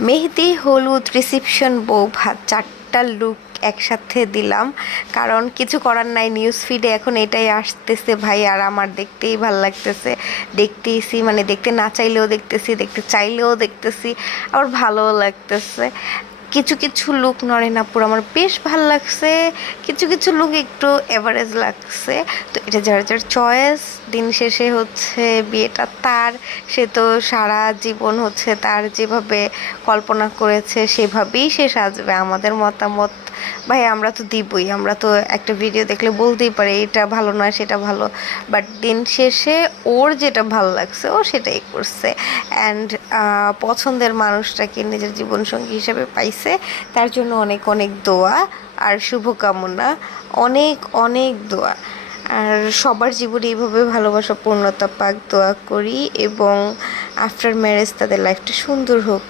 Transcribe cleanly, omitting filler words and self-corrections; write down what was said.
মেহেদি, হলুদ, রিসেপশন, বউ ভাত, 4টা লুক একসাথে দিলাম। কারণ কিছু করার নাই, নিউজ ফিডে এখন এটাই আসতেছে ভাই, আর আমার দেখতেই ভাল লাগতেছে। দেখতেইছি, মানে দেখতে না চাইলেও দেখতেছি, দেখতে চাইলেও দেখতেছি, আবার ভালোও লাগতেছে। কিছু কিছু লুক নরেন আপুর আমার বেশ ভাল লাগছে, কিছু কিছু লুক একটু এভারেজ লাগছে। তো এটা যার যার চয়েস। দিন শেষে হচ্ছে বিয়েটা তার, সে তো সারা জীবন হচ্ছে তার যেভাবে কল্পনা করেছে সেভাবেই সে সাজবে। আমাদের মতামত ভাই আমরা তো দিবই, আমরা তো একটা ভিডিও দেখলে বলতেই পারি এটা ভালো নয় সেটা ভালো, বাট দিন শেষে ওর যেটা ভালো লাগছে ও সেটাই করছে। অ্যান্ড পছন্দের মানুষটাকে নিজের জীবনসঙ্গী হিসেবে পাইছে, তার জন্য অনেক অনেক দোয়া আর শুভকামনা, অনেক অনেক দোয়া। আর সবার জীবনে এইভাবে ভালোবাসা পূর্ণতা পাক দোয়া করি, এবং আফটার ম্যারেজ তাদের লাইফটা সুন্দর হোক।